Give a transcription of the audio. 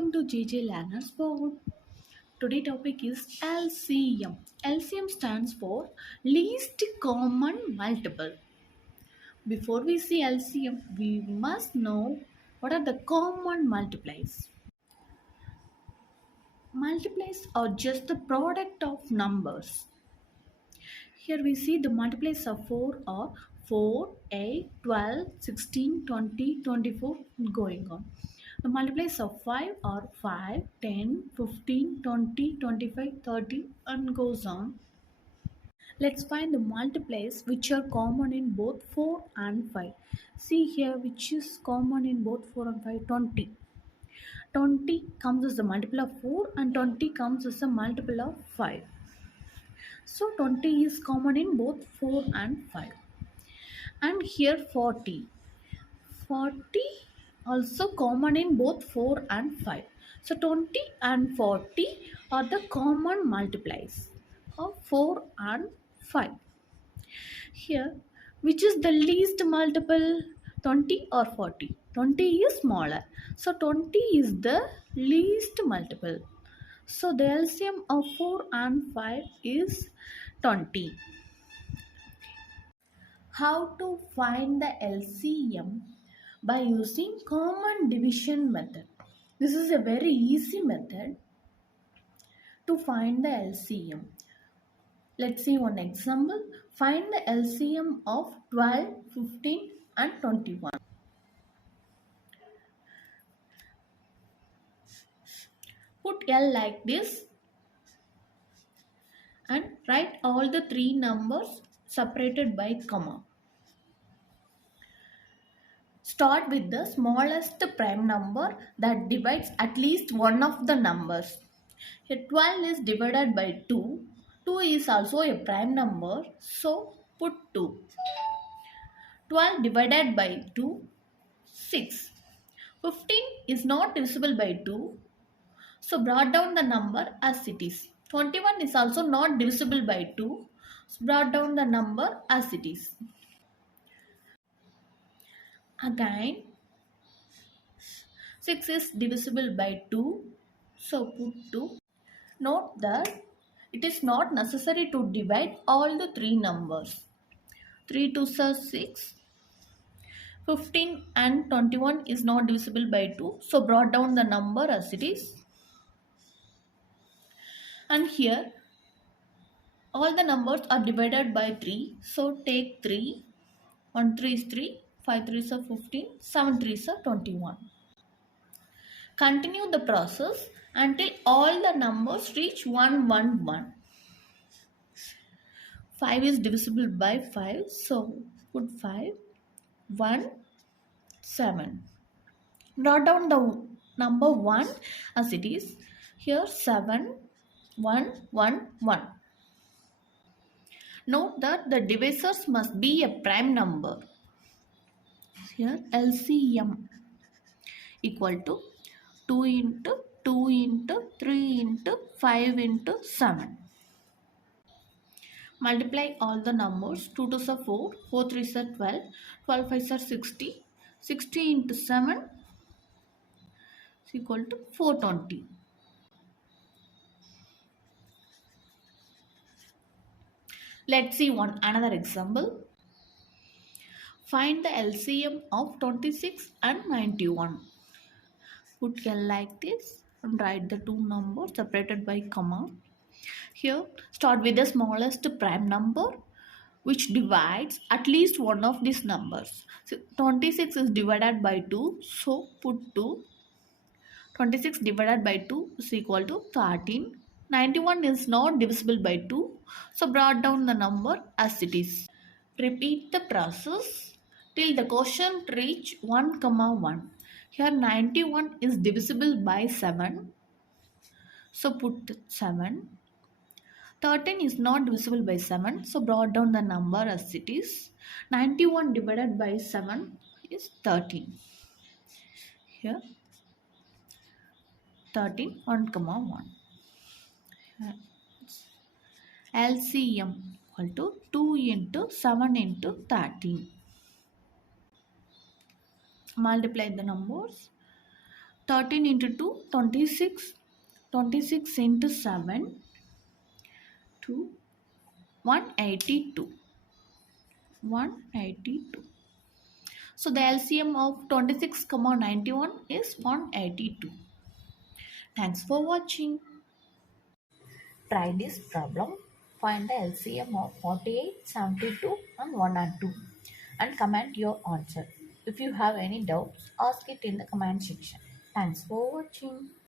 Welcome to jjlearnersspot. Today topic is LCM. LCM stands for least common multiple. Before we see LCM, we must know what are the common multiplies. Multiplies are just the product of numbers. Here we see the multiplies of 4 are 4, 8, 12, 16, 20, 24 going on. The multiplies of 5 are 5, 10, 15, 20, 25, 30 and goes on. Let's find the multiplies which are common in both 4 and 5. See here which is common in both 4 and 5, 20. 20 comes as a multiple of 4 and 20 comes as a multiple of 5. So 20 is common in both 4 and 5. And here 40. 40 also common in both 4 and 5. So 20 and 40 are the common multiplies of 4 and 5. Here, which is the least multiple, 20 or 40? 20 is smaller. So 20 is the least multiple. So the LCM of 4 and 5 is 20. How to find the LCM? By using common division method. This is a very easy method to find the LCM. Let's see one example. Find the LCM of 12, 15 and 21. Put L like this and write all the three numbers separated by comma. Start with the smallest prime number that divides at least one of the numbers. Here 12 is divided by 2. 2 is also a prime number, so put 2. 12 divided by 2, 6. 15 is not divisible by 2, so brought down the number as it is. 21 is also not divisible by 2, so brought down the number as it is. Again, 6 is divisible by 2, so put 2. Note that it is not necessary to divide all the three numbers. 3 2s are 6. 15 and 21 is not divisible by 2, so brought down the number as it is. And here all the numbers are divided by 3, so take 3. 1 3 is 3, 5 3s are 15, 7 3s are 21. Continue the process until all the numbers reach 1 1 1. 5 is divisible by 5, so put 5, 1, 7. Write down the number 1 as it is. Here 7, 1, 1, 1. Note that the divisors must be a prime number. Here LCM equal to 2 into 2 into 3 into 5 into 7. Multiply all the numbers. 2 2s are 4, 4 3s are 12, 12 5s are 60, 60 into 7 is equal to 420. Let's see another example. Find the LCM of 26 and 91. Put L like this and write the two numbers separated by comma. Here start with the smallest prime number which divides at least one of these numbers. So 26 is divided by 2, so put 2. 26 divided by 2 is equal to 13. 91 is not divisible by 2, so brought down the number as it is. Repeat the process till the quotient reach 1, 1. Here 91 is divisible by 7, so put 7. 13 is not divisible by 7, so brought down the number as it is. 91 divided by 7 is 13. Here 13, 1, 1. LCM equal to 2 into 7 into 13. Multiply the numbers. 13 into 2, 26. 26 into 7, 2, 182. 182. So the LCM of 26, 91 is 182. Thanks for watching. Try this problem. Find the LCM of 48, 72 and 102 and comment your answer. If you have any doubts, ask it in the comment section. Thanks for watching.